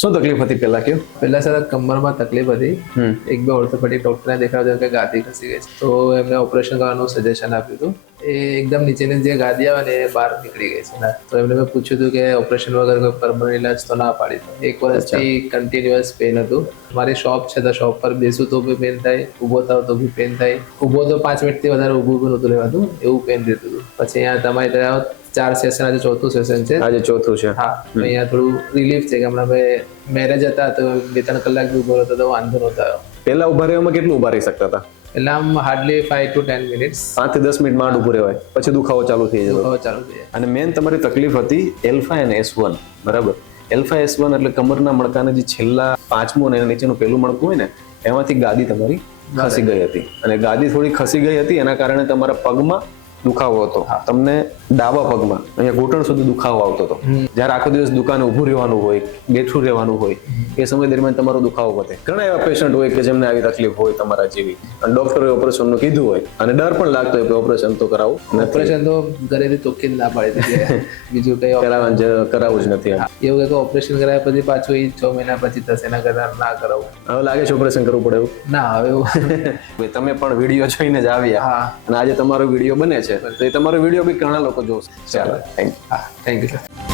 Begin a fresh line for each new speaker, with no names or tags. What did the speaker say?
શું તકલીફ હતી પેલા કયો?
પહેલા સર કમરમાં તકલીફ હતી. એક બે ઓર્થોપેડિક ડોક્ટરને દેખાડ્યું કે ગાદી ખસી ગઈ. તો એમને ઓપરેશન કરવાનું સજેશન આપ્યું હતું. એ એકદમ નીચેની જે ગાદી આવે ને એ બહાર નીકળી ગઈ છે. તો એમને મેં પૂછ્યું હતું કે ઓપરેશન વગર કોઈ પરમનન્ટ ઇલાજ તો ના પાડી તો. એક વર્ષથી કન્ટિન્યુઅસ પેન હતું. મારી શોપ છે તો શોપ પર બેસું તો બી પેન થાય ઊભો થાવ તો બી પેન થાય. ઊભો તો પાંચ મિનિટથી વધારે ઊભું બી નહોતું રહેવાતું એવું પેન રહેતું હતું. પછી અહીંયા તમારી ત્યાં ચાર સેશન આજે ચોથું સેશન છે.
આજે ચોથું છે.
હા અહીંયા થોડું રિલીફ છે કે હમણાં મેં મેરેજ હતા તો બે ત્રણ કલાક ઊભો હતો તો વાંધો નહોતો આવ્યો.
પેલા ઊભા રહેવામાં કેટલું ઊભા રહી શકતા હતા?
એટલે આમ hardly five to ten minutes
પાંચથી દસ મિનિટ માંડ ઉભું રહેવાય. પછી દુખાવો ચાલુ થઈ જાય.
દુખાવો ચાલુ થઈ જાય.
અને મેન તમારી તકલીફ હતી એલ્ફા અને એસ વન બરાબર? એલ્ફા એસ વન એટલે કમરના મણકાને જે છેલ્લા પાંચમું અને નીચેનું પહેલું મણકું હોય ને એમાંથી ગાદી તમારી ખસી ગઈ હતી. અને ગાદી થોડી ખસી ગઈ હતી એના કારણે તમારા પગમાં દુખાવો હતો. તમને ડાબા પગમાં અહીંયા ઘૂંટણ સુધી દુખાવો આવતો હતો. જ્યારે આખો દિવસ દુકાને ઊભું રહેવાનું હોય બેઠું રહેવાનું હોય એ સમય દરમિયાન તમારો દુખાવો વધે. ઘણા એવા પેશન્ટ હોય કે જેમને આવી તકલીફ હોય તમારા જેવી. અને ડોક્ટરે ઓપરેશનનું કીધું હોય અને ડર પણ લાગતો હોય કે ઓપરેશન તો કરાવું
ઓપરેશન તો ઘરેથી જ ના પાડી બીજું કઈ
કરાવવાનું કરાવવું જ નથી
એવું કે ઓપરેશન કરાયા પછી પાછું એ છ મહિના પછી થશે એના કરતા ના કરાવું.
હવે લાગે છે ઓપરેશન કરવું પડે એવું?
ના હવે
તમે પણ વીડિયો જોઈને જ આવ્યા.
હા.
અને આજે તમારો વીડિયો બને છે. તો એ તમારો વીડિયો બી ઘણા લોકો જોશે. ચાલો. Thank you
thank you sir